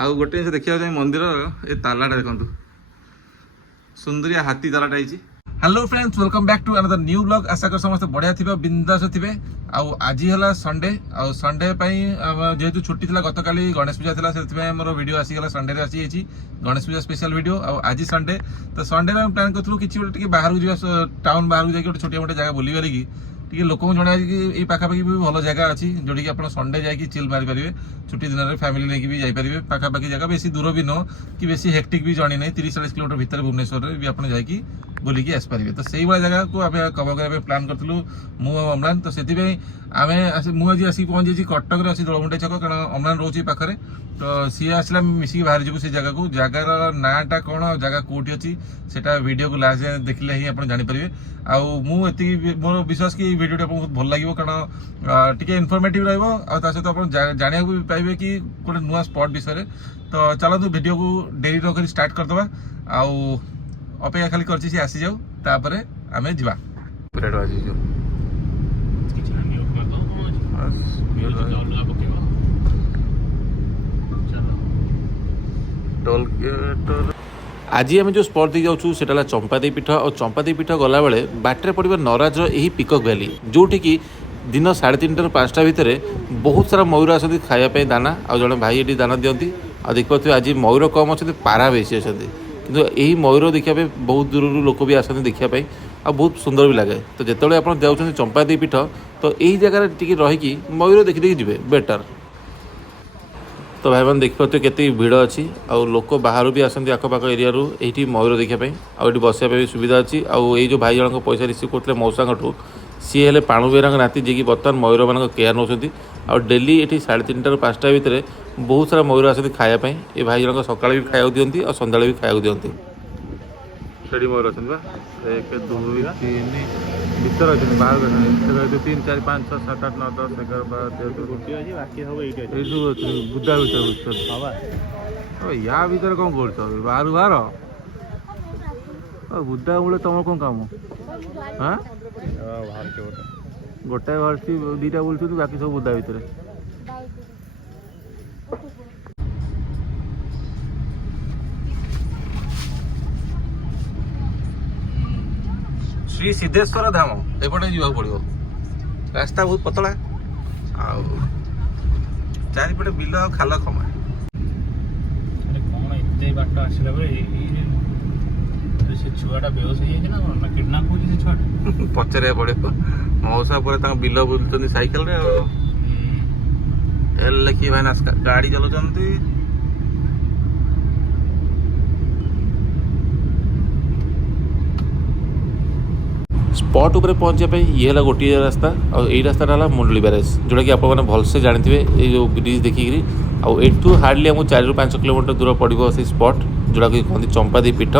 आउ गोटे जिन देखा मंदिर ए तालाटा देखो सुंदरिया हाथी तालाटा है। Hello friends, welcome back to another new blog. आशा कर समस्त बढ़िया थी बिंदास थे। आज है संडे आ संडे जेहेतु छुट्टी थी गत काली गणेश पूजा थी से मोर वीडियो आसीगला संडे आसी गणेश पूजा स्पेशल वीडियो। आज संडे तो संडे में प्लान करूँ कि बाहर को टाउन बाहर को छोटिया मोटे जगह बुली बारिकी टी लोक जन कि पाखापाखि भी भल जगह अच्छी जोटी आप संडे जाकि चिल मारी पारे छुट्टी दिन में फैमिली लेकिन भी जापारे पाखापाखि जगह बेसी दूर भी नुह कि बेसी हेक्टिक भी जनी नहीं 30-40 किलोमीटर भितर भुवनेश्वर भी आप जाकि बुलिकी आसपारे। तो से भाई जगह को कवर करने प्लान करूँ मु अम्लान। तो से मुझे आसिक पहुंची कटक अच्छी दोलमुंडा छक कारण अम्लान रोचे पाखे तो सी आसला मिसिक बाहर जीव से जगह को जगार नाटा कौन जगह कौटी अच्छी से वीडियो को लास्ट देखले ही आप जानीपारे। आती मोर विश्वास कि वीडियो बहुत भल लगे कारण टी इनफर्मेटिव रहित आप जाना भी पाइबे कि गोटे नुआ स्पॉट विषय। तो चलतु वीडियो को डेरी नक स्टार्ट करदे आउ अपेक्षा खाली कर आसी जाऊ तापर आमे जिबा आज आम जो स्पॉट दे जाऊँ से चंपादेवी पीठ और चंपादेवी पीठ गला बेले बाटर पड़ा नराजर यही पिकक वैली जोटि कि दिन 3:30 ରୁ 5ଟା भितर बहुत सारा मयूर आसती खायापी दाना आ जड़े भाई ये दाना दिखती आ देखिए आज मयूर कम अच्छे पारा बेसी अच्छा किंतु यही मयूर देखापी बहुत दूर लोक भी आसती देखापी आ बहुत सुंदर भी लगे। तो जिते आप जाऊँ चंपादेवी पीठ तो यही जगह टी रहीकि मयूर देखी जी बेटर। तो भाई मैंने देखिए केते भिड़ अच्छी आउ लोक बाहर भी आसती आखपाख एरिया ये मयूर देखापी आठ बसापी भी सुविधा अच्छी। आउ ये जो भाई जन पैसा रिसीव करते मौसा सी हेल्ले पाणु बेहरा नाती जी बर्तमान मयूर मान केयर नौ डेली ये 3:30 ରୁ 5ଟା भितर बहुत सारा मयूर आसती खायापी। ये भाई जन सका भी खाया दिखती और सन्ध्या भी खाया दिखती से मयूर अच्छा 1 2 3 भर अच्छे बाहर 3 4 5 6 7 8 9 10 11 12 बुद्धा या भर कौन कर बाहर बाहर बुद्धा मूल तुम कौन काम हाँ गोटाए बाहर 2टा बोलते बाकी सब बुद्धा भितर। श्री सिद्धेश्वर धाम एपटे जावाक पड़ो रास्ता बहुत पतला चारिपटे बिल खाल खमा बाट आसला छुआटा बेहोश हो किडनाप हो पचारे पड़े मौसा पर बिल बुलुं साइकेल किए गाड़ी चलाउछन्ति स्पॉट उपर पहुँचा ये है गोटे रास्ता और यही रास्ता है मुंडली बैरेज जोटा कि आप भलसे जानते ये जो ब्रिज देखिकी आठू हार्डली आमको 4 ରୁ 5 किलोमीटर दूर पड़ो से स्पॉट जोटा कि कहते चंपादेवी पीठ।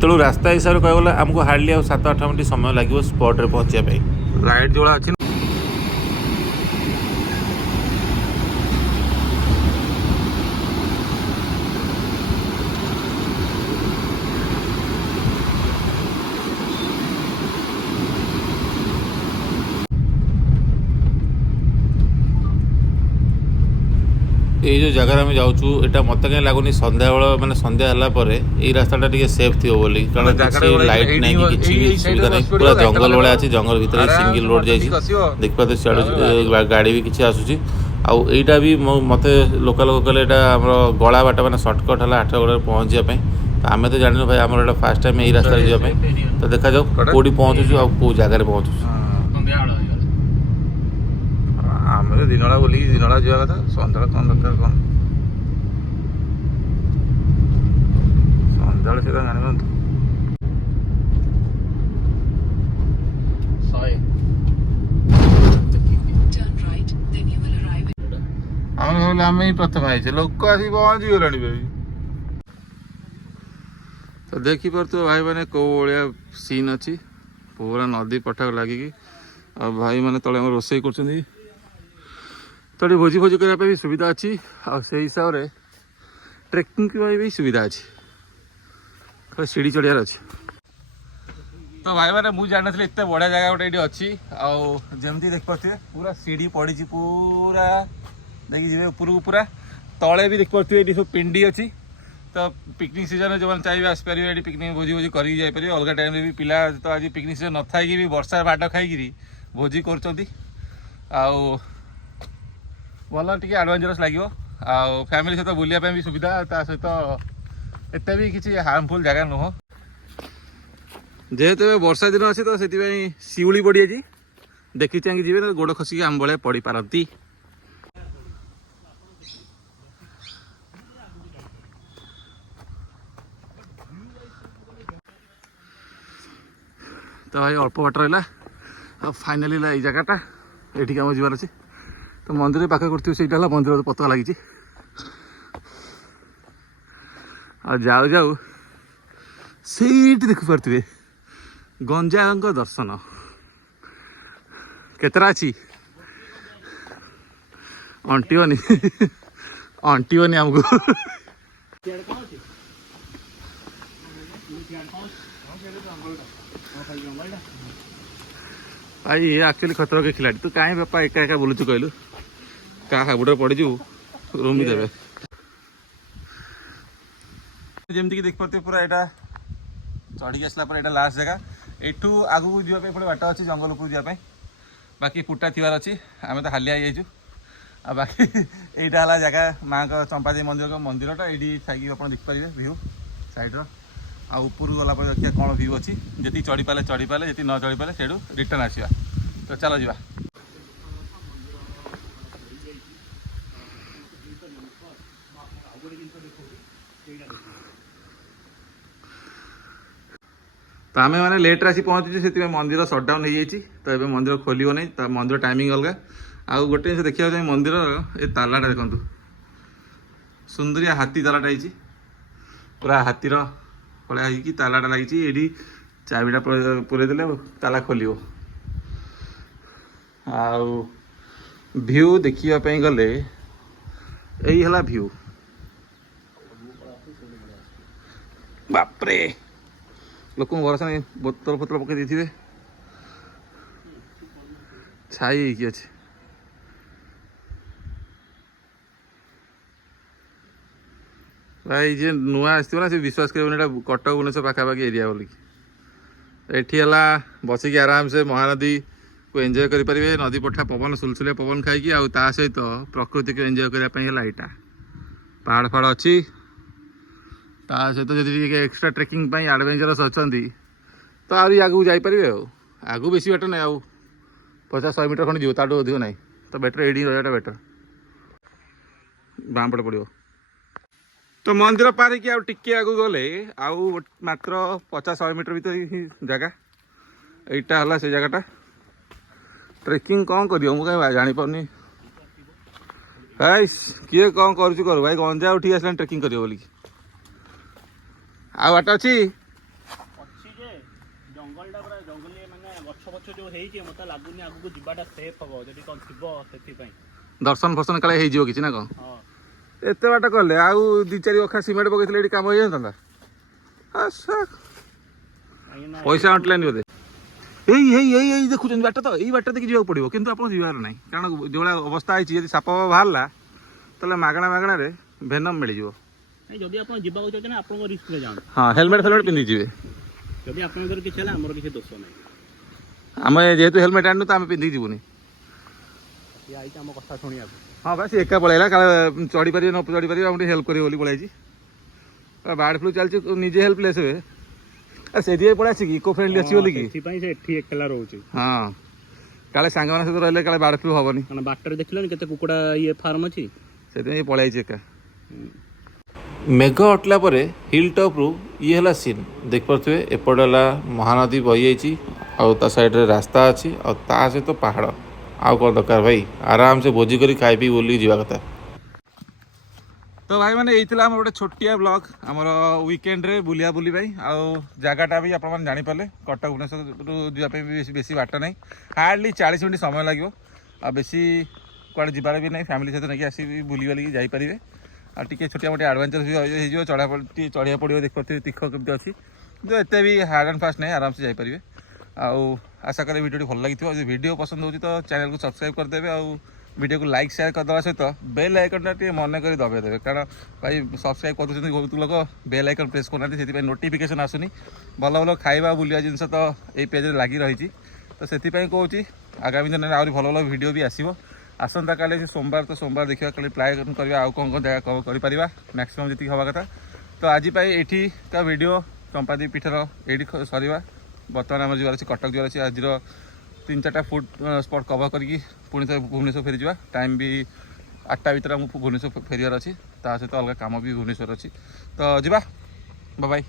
तेणु रास्ता हिसाब से कहगला आमको हार्डली 7-8 मिनट समय लगे स्पॉट रे पहुँचापी। लाइट जोड़ा अच्छी ये जो जगह आम जाऊँ यहाँ मत कहीं लगुनि सन्ध्या बेल मैंने सन्ध्या है रास्ता टी सेफ थी बोली कारण लाइट नहीं कि सुविधा नहीं पूरा जंगल भाया अच्छी जंगल भितर सिंगल रोड जाइए देखिए सियाड़ गाड़ी भी किसी आसूसी आईटा भी मत लोक कहले आम गला बाट मैंने सर्टकट है 8गड़ पहुँचापी। तो आम तो जान भाई आम फास्ट टाइम यही रास्ता जावाई तो देखा जाऊ कौटी पहुँचुँ आ कौ जगार पहुँचुँ आम दिनला बोल दिनला जावा कथा सन्ध्या कौन दरकार कौन सन्ध्या से जान आम ही प्रथम आई लोक आसी पहुँची गला तो देखिपार तो भाई मैंने कौ भाया सीन अच्छी पूरा नदी पठाक लगिकी आ भाई मैंने तले रोषे कर तो भोजी भोजी करने भी सुविधा अच्छी और से हिसाब से ट्रेकिंग भी सुविधा अच्छी खाली सीढ़ी चढ़ियार अच्छी। तो भाई मैंने मुझे जान नी एत बढ़िया जगह गोटे ये अच्छी आमती देखिपे पूरा सीढ़ी पड़ी पूरा देखिए उपरको पूरा तले भी देख पारे ये सब पिंडी अच्छी तो पिकनिक सीजन में जो चाहिए आसपारे ये पिकनिक भोजी भोजी कर जापर अलग टाइम भी पिला तो आज पिकनिक सीजन न थी भी वर्षा बाड खाई भोजी कर भल टे एडवेंचरस लगे फैमिली सहित बुलाया भी सुविधा सहित एत भी किसी हार्मफुल जगह नुह जेहेतु वर्षा दिन अच्छी तो से शिउली पड़ी जाए देखी चाहिए जी तो गोड़ खसिक आम भाया पड़ पारती तो भाई अल्प बाट रहा फाइनाली ये जगहटा ये आम जबार अच्छे तो मंदिर पाखे करते से मंदिर पता लगी जाऊ जाऊ से देखी पारे गंजा दर्शन केतरा अच्छी अंटिवनी अंटिवनी आमको भाई ये एक्चुअली खतरा के खिलाड़ी तू कहीं बापा एका एका बोलुचु कहलु क्या हाबुड़ पड़जु रूम देवे जमती कि देख पाते पूरा यहाँ चढ़ी आसला पर लास्ट जगह एठू आगू जावाई पुणी बाट अच्छी जंगल को जावाई बाकी पुटा थी अच्छी आम तो हालिया जाइचु आ बाकी यहाँ है जगह माँ का चंपादेवी मंदिरटा ये थी आप देखिपारे भ्यू साइड्र आ ऊपर गला देखिए कौन भ्यू अच्छी जी चढ़ी पाले जी न चढ़ी पाले से रिटर्न आसवा तो चलो जा तो आम मैंने लेट आसी पहुँचु से मंदिर सटडाउन हो जाए तो ये मंदिर खोलो नहीं तो मंदिर टाइमिंग अलग आउ गोटे जिन देखा जाए मंदिर ये तालाटा देखु सुंदरिया हाथी तालाटा है पूरा हाथीर फड़ा हो तालाटा लगी ये चाबिटा पूरे देले ताला खोलो व्यू देखापी गले यही है व्यू बापरे लोक भरोसा नहीं बोतल फोतल पकई देते छाई अच्छे भाई जी नुआ आसो ना से विश्वास कर कटक भुवनेश्वर पाखापाखि एरिया बोल एठी बसिक आराम से महानदी को एंजॉय करें नदी पठा पवन सुलसुलिया पवन खाई आ सहित प्रकृति को एंजॉय करने यहाँ पहाड़ फाड़ अच्छी ता सहित जब एक्स्ट्रा ट्रेकिंग एडवेंचरस अच्छा तो आहरी आगू जापरेंगे आगू बेसी बाट ना 50-100 मीटर खंड जीव ताठू अधिक ना तो बेटर एडी रहा बेटर बाम पटे पड़ो तो मंदिर पार कि टिके आगू गले आउ मात्र 50-100 मीटर भीतर ही जगह यहाँ है से जगहटा ट्रेकिंग कौन कर कहीं जापारे भाई किए कौन कर भाई गंजा उठी आसला ट्रेकिंग कर बोल आ बाट अच्छी दर्शन फर्शन काले हो कि ना कौन एत बाट कले आउ 2-4 अखा सीमेंट पकई कम हो जाता पैसा अंटलानी बोधे यही देखुं बाट तो यही बाट देखिए पड़ो कि आप जीवार ना कारण जो अवस्था है साप बाहर तो मगणा भेनम मिल जाए जदि आप जीवाक चाहते आप रिस्क रे जान हाँ हेलमेट फेलमेट पिंधि जी जदि आपनकर किछ हला हमर किछ दोष नै आम जेहेतु हेलमेट आनु तो आम पिंधि जीवनी ये आई हम कथा सुनिया हाँ बस एका पलैला काले चढ़ी पारे न चढ़ी पारे हम हेल्प करी पलैची बार्ड फ्लू चलती निजे हेल्पलेस हे से पड़ा इको फ्रेंडली अच्छी बोली कि हाँ काले सांग मान सहित रही काले बार्ड फ्लू हेनी बाटर देखिल के कुकुड़ा ये फार्म अच्छी से पलैची एका मेघ अटला परे हिल टॉप रु ये है सीन देख पारे एपटे महानदी बही जा साइड रास्ता अच्छी आ सहित पहाड़ आउ कौन दरकार भाई आराम से भोजी कर खाई पी बोल जावा कथा तो भाई मैंने यही गोटे छोटिया ब्लॉग आमर वीकेंड रे बुलिया बुली भाई आउ जगहटा भी आप जापारे कटक भुवनेश्वर जावाई बेसी बाट ना हार्डली 40 मिनट समय लगे आ बेसी कड़े जीवार भी ना फैमिली सहित नहीं आसी बुली बाली जापरेंगे आ टे छोटिया मोटिया एडवेंचर भी हो चढ़ा पड़ो देख पारे तीख केमती अच्छी तो एत भी हार्ड एंड फास्ट नहीं आराम से जापरेंगे आउ आशा करें वीडियो भल लगी भिडियो पसंद हो तो चैनल को सब्सक्राइब करदे वीडियो को लाइक शेयर करदे सहित बेल आइकन टे मन कर दबाई देवे कारण भाई सब्सक्राइब कर बहुत लोग बेल आइकन प्रेस करना से नोटिफिकेशन आसुनी भल भल खाଇବା बुलिया जिनस तो ये पेज लगी रही तो से कहूँ आगामी दिन में आहरी भल भल भिड भी आसो आसंता काले सोमवार तो सोमवार देखा कल प्लान करवा आउ कौन जगह कवर कर मैक्सिमम जी हवा कथा तो आज ये का वीडियो चंपादी पीठर ये सरवा बर्तमान आम जीवार अच्छे कटक जीवार अच्छे आज 3-4टा फूड स्पॉट कवर करके पुणी थे भुवनेश्वर फेरी जा टाइम भी 8टा भितर भुवनेश्वर फेरियार अच्छी सहित अलग कम भी भुवनेश्वर अच्छी तो जा बाय बाय।